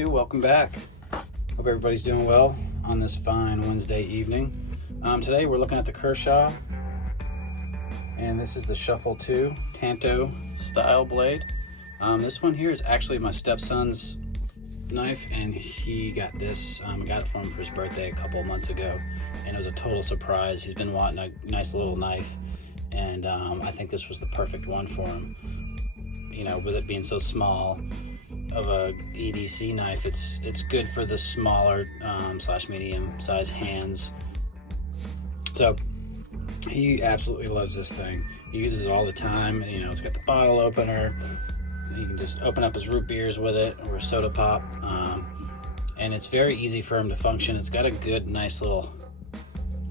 II. Welcome back. Hope everybody's doing well on this fine Wednesday evening. Today we're looking at the Kershaw, and this is the Shuffle II Tanto style blade. This one here is actually my stepson's knife, and he got this. Got it for him for his birthday a couple of months ago, and it was a total surprise. He's been wanting a nice little knife, and I think this was the perfect one for him. You know, with it being so small of a EDC knife, it's good for the smaller slash medium size hands. So he absolutely loves this thing. He uses it all the time. You know, it's got the bottle opener. You can just open up his root beers with it, or a soda pop, and it's very easy for him to function. It's got a good, nice little,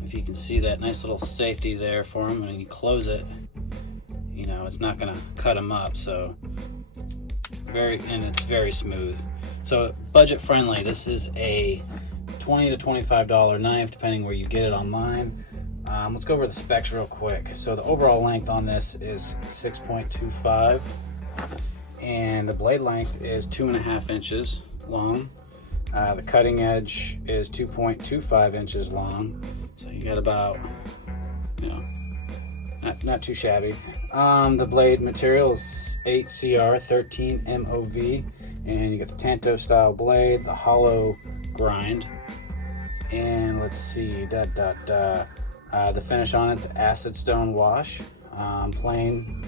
if you can see that, nice little safety there for him. When you close it, you know, it's not gonna cut him up. So and it's very smooth. So budget friendly. This is a $20 to $25 knife, depending where you get it online. Let's go over the specs real quick. So the overall length on this is 6.25, and the blade length is 2.5 inches long. The cutting edge is 2.25 inches long. So you got about, you know, not too shabby. The blade material is 8CR 13 MOV, and you got the Tanto style blade, the hollow grind, and let's see, the finish on it's acid stone wash, plain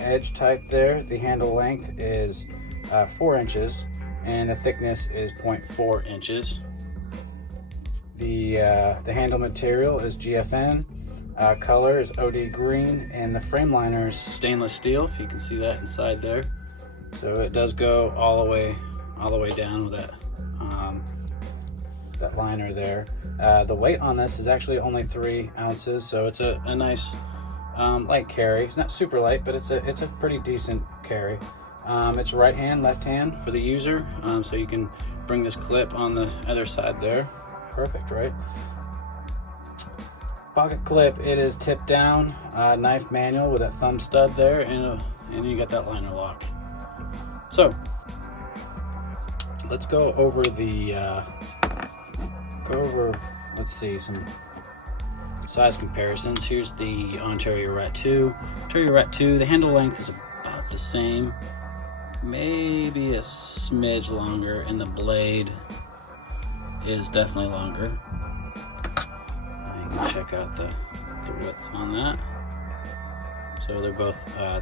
edge type there. The handle length is 4 inches, and the thickness is 0.4 inches. The handle material is GFN. Color is OD green, and the frame liner is stainless steel, if you can see that inside there. So it does go all the way down with that liner there. The weight on this is actually only 3 ounces, so it's a nice light carry. It's not super light, but it's a pretty decent carry. It's right hand, left hand for the user, so you can bring this clip on the other side there. Perfect, right? Pocket clip, it is tipped down, knife manual with that thumb stud there, and you got that liner lock. So let's go over let's see, some size comparisons. Here's the Ontario Rat II. Ontario Rat II, the handle length is about the same, maybe a smidge longer, and the blade is definitely longer. Check out the width on that. So they're both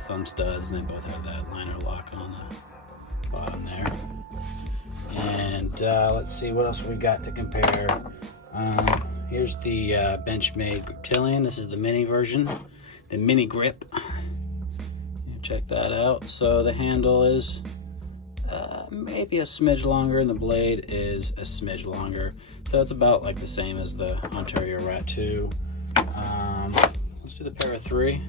thumb studs, and they both have that liner lock on the bottom there. And let's see what else we got to compare. Here's the Benchmade Griptilian. This is the mini version, the mini grip. Check that out. So the handle is maybe a smidge longer, and the blade is a smidge longer. So it's about like the same as the Ontario Rat II. Let's do the Para 3.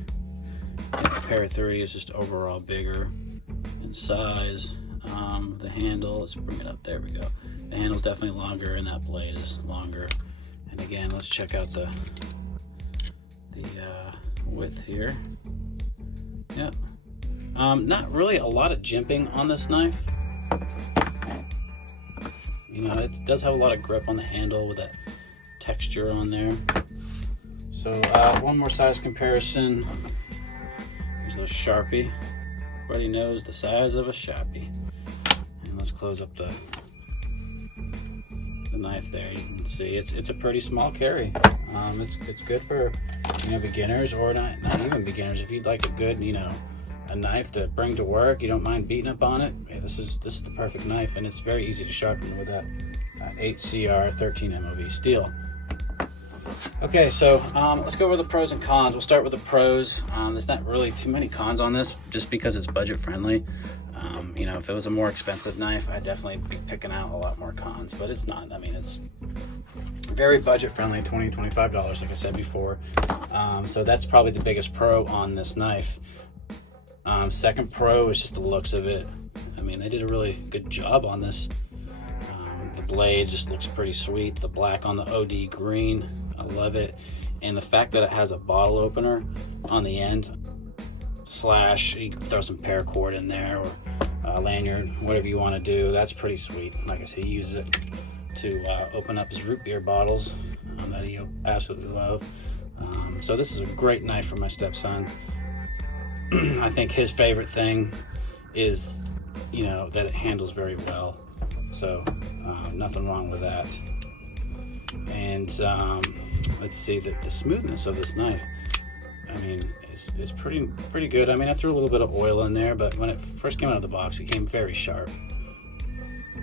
The Para 3 is just overall bigger in size. The handle, let's bring it up, there we go. The handle's definitely longer, and that blade is longer. And again, let's check out the width here. Yep. Not really a lot of jimping on this knife. You know, it does have a lot of grip on the handle with that texture on there. So one more size comparison. Here's a Sharpie. Everybody knows the size of a Sharpie. And let's close up the knife there. You can see it's a pretty small carry. It's good for, you know, beginners, or not even beginners. If you'd like a good, you know, a knife to bring to work, you don't mind beating up on it, yeah, this is the perfect knife, and it's very easy to sharpen with that 8CR 13 MOV steel. Okay, so let's go over the pros and cons. We'll start with the pros. There's not really too many cons on this, just because it's budget friendly. You know, if it was a more expensive knife, I'd definitely be picking out a lot more cons, but it's not. I mean, it's very budget friendly, $20, $25, like I said before. So that's probably the biggest pro on this knife. Second pro is just the looks of it. I mean, they did a really good job on this. The blade just looks pretty sweet. The black on the OD green, I love it. And the fact that it has a bottle opener on the end, slash you can throw some paracord in there, or lanyard, whatever you want to do. That's pretty sweet. Like I said, he uses it to open up his root beer bottles that he absolutely loves. So this is a great knife for my stepson. I think his favorite thing is, you know, that it handles very well. So nothing wrong with that. And let's see, the smoothness of this knife, I mean, it's pretty good. I mean, I threw a little bit of oil in there, but when it first came out of the box, it came very sharp.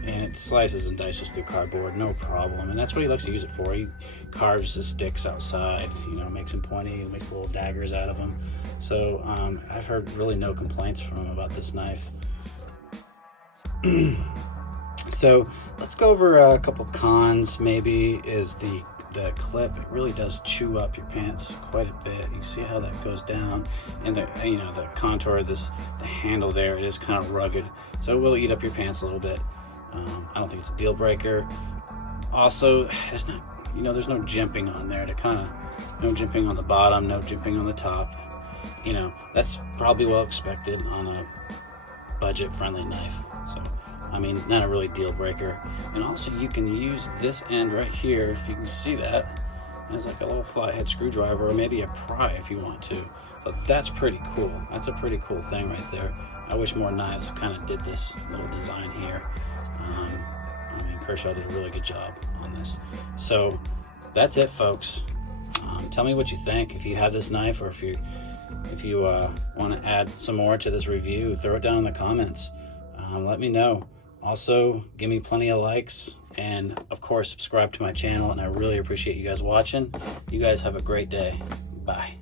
And it slices and dices through cardboard, no problem. And that's what he likes to use it for. He carves the sticks outside, you know, makes them pointy, makes little daggers out of them. So I've heard really no complaints from him about this knife. So let's go over a couple cons. Maybe is the clip. It really does chew up your pants quite a bit. You see how that goes down, and the contour of the handle there, it is kind of rugged, so it will eat up your pants a little bit. I don't think it's a deal breaker. Also, it's not, you know, there's no jimping on there to kind of, no jimping on the bottom, no jimping on the top. You know, that's probably well expected on a budget-friendly knife. So, I mean, not a really deal breaker. And also, you can use this end right here, if you can see that, as like a little flathead screwdriver, or maybe a pry if you want to. But that's pretty cool. That's a pretty cool thing right there. I wish more knives kind of did this little design here. I mean, Kershaw did a really good job on this. So that's it, folks. Tell me what you think. If you have this knife, or if you want to add some more to this review, throw it down in the comments. Let me know. Also, give me plenty of likes, and of course, subscribe to my channel. And I really appreciate you guys watching. You guys have a great day. Bye.